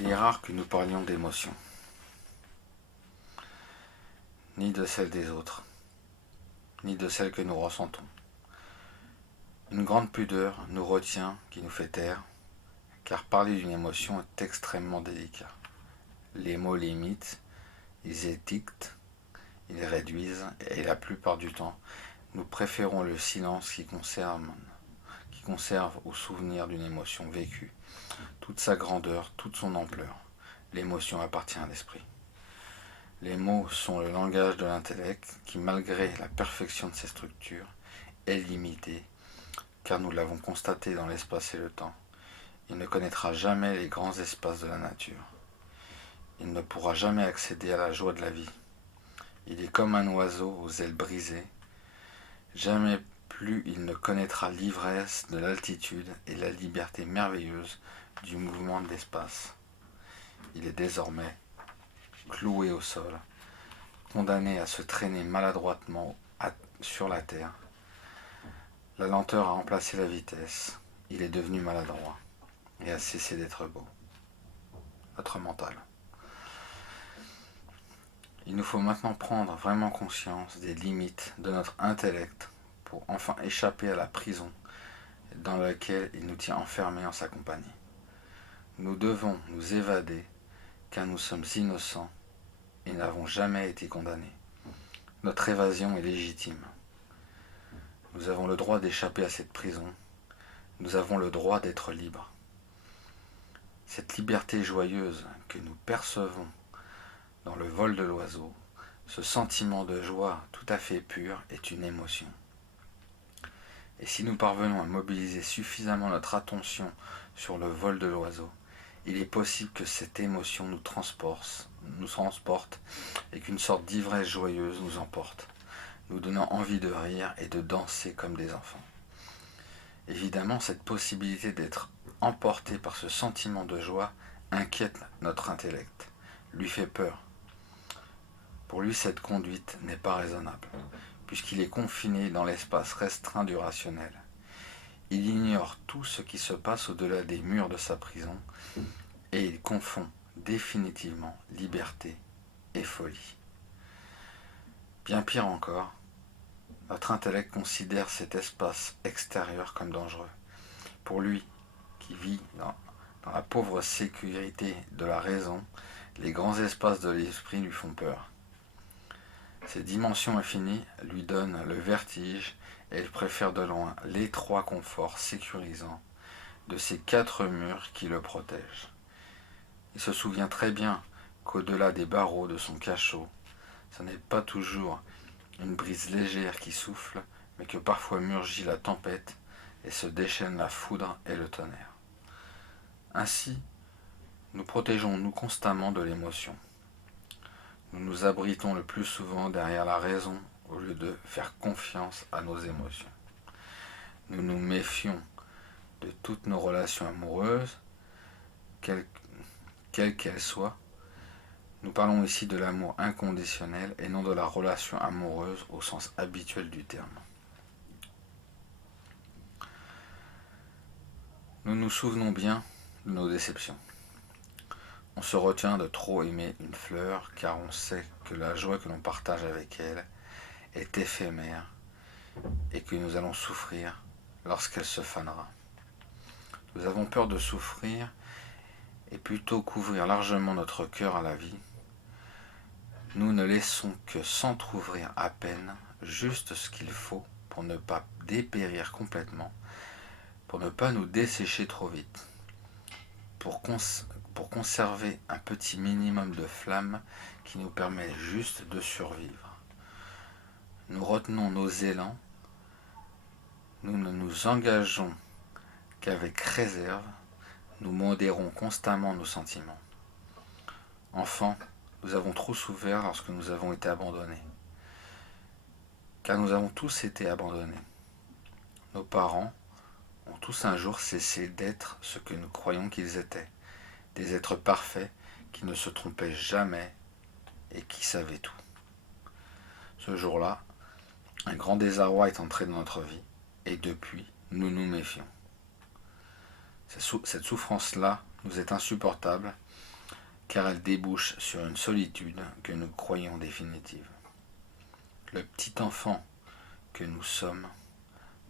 Il est rare que nous parlions d'émotions, ni de celles des autres, ni de celles que nous ressentons. Une grande pudeur nous retient, qui nous fait taire, car parler d'une émotion est extrêmement délicat. Les mots limitent, ils étiquetent, ils réduisent, et la plupart du temps, nous préférons le silence qui conserve au souvenir d'une émotion vécue, toute sa grandeur, toute son ampleur. L'émotion appartient à l'esprit. Les mots sont le langage de l'intellect qui, malgré la perfection de ses structures, est limité, car nous l'avons constaté dans l'espace et le temps. Il ne connaîtra jamais les grands espaces de la nature. Il ne pourra jamais accéder à la joie de la vie. Il est comme un oiseau aux ailes brisées. Jamais plus il ne connaîtra l'ivresse de l'altitude et la liberté merveilleuse du mouvement de l'espace. Il est désormais cloué au sol, condamné à se traîner maladroitement sur la terre. La lenteur a remplacé la vitesse. Il est devenu maladroit et a cessé d'être beau. Notre mental. Il nous faut maintenant prendre vraiment conscience des limites de notre intellect pour enfin échapper à la prison dans laquelle il nous tient enfermés en sa compagnie. Nous devons nous évader car nous sommes innocents et n'avons jamais été condamnés. Notre évasion est légitime. Nous avons le droit d'échapper à cette prison. Nous avons le droit d'être libres. Cette liberté joyeuse que nous percevons dans le vol de l'oiseau, ce sentiment de joie tout à fait pur est une émotion. Et si nous parvenons à mobiliser suffisamment notre attention sur le vol de l'oiseau, il est possible que cette émotion nous transporte et qu'une sorte d'ivresse joyeuse nous emporte, nous donnant envie de rire et de danser comme des enfants. Évidemment, cette possibilité d'être emporté par ce sentiment de joie inquiète notre intellect, lui fait peur. Pour lui, cette conduite n'est pas raisonnable, puisqu'il est confiné dans l'espace restreint du rationnel. Il ignore tout ce qui se passe au-delà des murs de sa prison, et il confond définitivement liberté et folie. Bien pire encore, notre intellect considère cet espace extérieur comme dangereux. Pour lui, qui vit dans la pauvre sécurité de la raison, les grands espaces de l'esprit lui font peur. Ces dimensions infinies lui donnent le vertige et il préfère de loin l'étroit confort sécurisant de ces quatre murs qui le protègent. Il se souvient très bien qu'au-delà des barreaux de son cachot, ce n'est pas toujours une brise légère qui souffle, mais que parfois murgit la tempête et se déchaîne la foudre et le tonnerre. Ainsi, nous protégeons-nous constamment de l'émotion. Nous nous abritons le plus souvent derrière la raison au lieu de faire confiance à nos émotions. Nous nous méfions de toutes nos relations amoureuses, quelles qu'elles soient. Nous parlons ici de l'amour inconditionnel et non de la relation amoureuse au sens habituel du terme. Nous nous souvenons bien de nos déceptions. On se retient de trop aimer une fleur car on sait que la joie que l'on partage avec elle est éphémère et que nous allons souffrir lorsqu'elle se fanera. Nous avons peur de souffrir et plutôt qu'ouvrir largement notre cœur à la vie, nous ne laissons que s'entr'ouvrir à peine, juste ce qu'il faut pour ne pas dépérir complètement, pour ne pas nous dessécher trop vite, pour conserver un petit minimum de flamme qui nous permet juste de survivre. Nous retenons nos élans, nous ne nous engageons qu'avec réserve, nous modérons constamment nos sentiments. Enfants, nous avons trop souffert lorsque nous avons été abandonnés. Car nous avons tous été abandonnés. Nos parents ont tous un jour cessé d'être ce que nous croyons qu'ils étaient. Des êtres parfaits qui ne se trompaient jamais et qui savaient tout. Ce jour-là, un grand désarroi est entré dans notre vie et depuis, nous nous méfions. Cette souffrance-là nous est insupportable car elle débouche sur une solitude que nous croyons définitive. Le petit enfant que nous sommes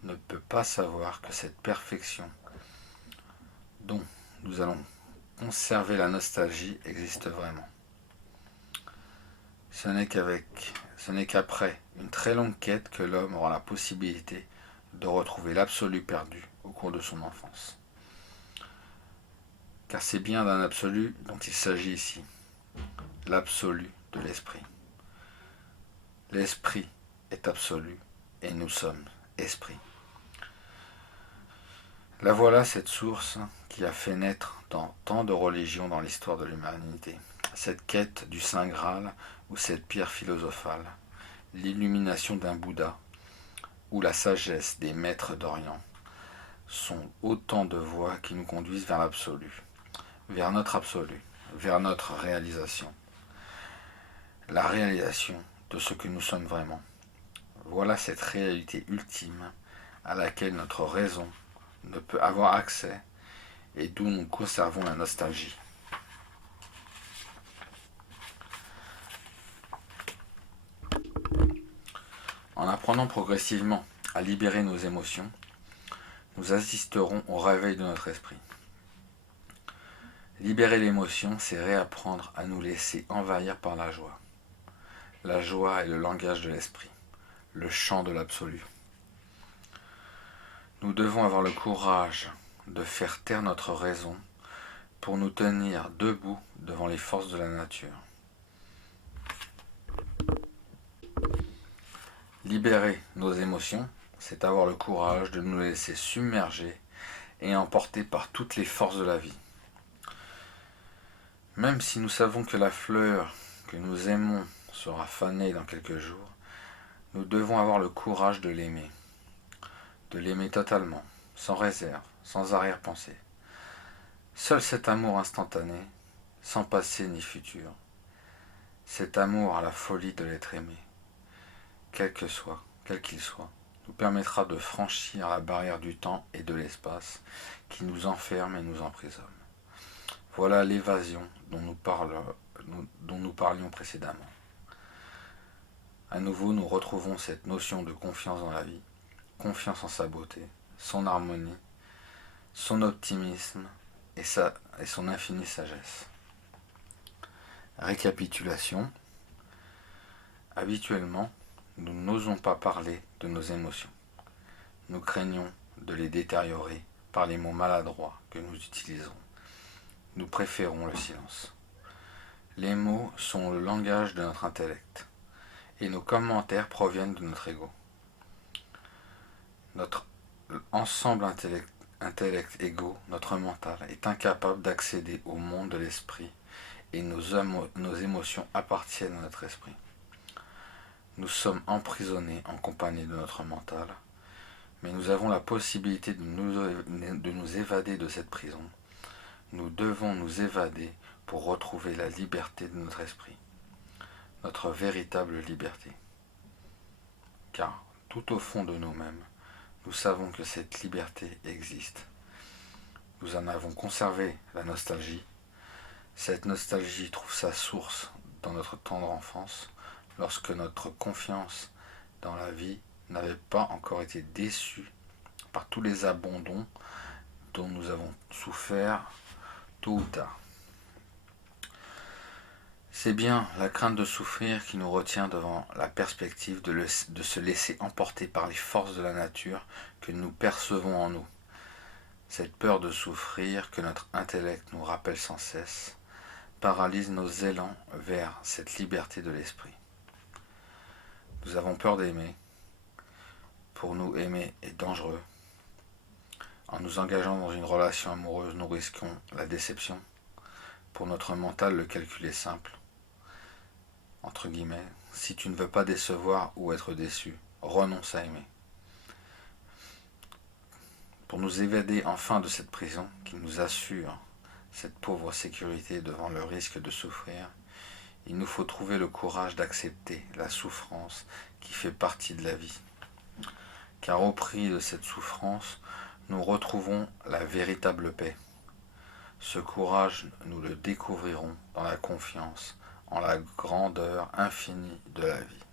ne peut pas savoir que cette perfection dont nous allons conserver la nostalgie existe vraiment. Ce n'est qu'après une très longue quête que l'homme aura la possibilité de retrouver l'absolu perdu au cours de son enfance. Car c'est bien d'un absolu dont il s'agit ici, l'absolu de l'esprit. L'esprit est absolu et nous sommes esprit. La voilà cette source qui a fait naître dans tant de religions dans l'histoire de l'humanité. Cette quête du Saint Graal ou cette pierre philosophale, l'illumination d'un Bouddha ou la sagesse des maîtres d'Orient sont autant de voies qui nous conduisent vers l'absolu, vers notre absolu, vers notre réalisation. La réalisation de ce que nous sommes vraiment. Voilà cette réalité ultime à laquelle notre raison ne peut avoir accès et d'où nous conservons la nostalgie. En apprenant progressivement à libérer nos émotions, nous assisterons au réveil de notre esprit. Libérer l'émotion, c'est réapprendre à nous laisser envahir par la joie. La joie est le langage de l'esprit, le chant de l'absolu. Nous devons avoir le courage de faire taire notre raison pour nous tenir debout devant les forces de la nature. Libérer nos émotions, c'est avoir le courage de nous laisser submerger et emporter par toutes les forces de la vie. Même si nous savons que la fleur que nous aimons sera fanée dans quelques jours, nous devons avoir le courage de l'aimer totalement, sans réserve, sans arrière-pensée. Seul cet amour instantané, sans passé ni futur, cet amour à la folie de l'être aimé, quel qu'il soit, nous permettra de franchir la barrière du temps et de l'espace qui nous enferme et nous emprisonne. Voilà l'évasion dont nous parlions précédemment. À nouveau, nous retrouvons cette notion de confiance dans la vie, confiance en sa beauté, son harmonie, son optimisme et son infinie sagesse. Récapitulation. Habituellement, nous n'osons pas parler de nos émotions. Nous craignons de les détériorer par les mots maladroits que nous utilisons. Nous préférons le silence. Les mots sont le langage de notre intellect et nos commentaires proviennent de notre ego. Notre ensemble intellect-ego, notre mental, est incapable d'accéder au monde de l'esprit et nos émotions appartiennent à notre esprit. Nous sommes emprisonnés en compagnie de notre mental, mais nous avons la possibilité de nous évader de cette prison. Nous devons nous évader pour retrouver la liberté de notre esprit, notre véritable liberté. Car tout au fond de nous-mêmes, nous savons que cette liberté existe. Nous en avons conservé la nostalgie. Cette nostalgie trouve sa source dans notre tendre enfance, lorsque notre confiance dans la vie n'avait pas encore été déçue par tous les abandons dont nous avons souffert tôt ou tard. C'est bien la crainte de souffrir qui nous retient devant la perspective de se laisser emporter par les forces de la nature que nous percevons en nous. Cette peur de souffrir que notre intellect nous rappelle sans cesse paralyse nos élans vers cette liberté de l'esprit. Nous avons peur d'aimer. Pour nous, aimer est dangereux. En nous engageant dans une relation amoureuse, nous risquons la déception. Pour notre mental, le calcul est simple. Entre guillemets, si tu ne veux pas décevoir ou être déçu, renonce à aimer. Pour nous évader enfin de cette prison qui nous assure cette pauvre sécurité devant le risque de souffrir, il nous faut trouver le courage d'accepter la souffrance qui fait partie de la vie. Car au prix de cette souffrance, nous retrouverons la véritable paix. Ce courage, nous le découvrirons dans la confiance en la grandeur infinie de la vie.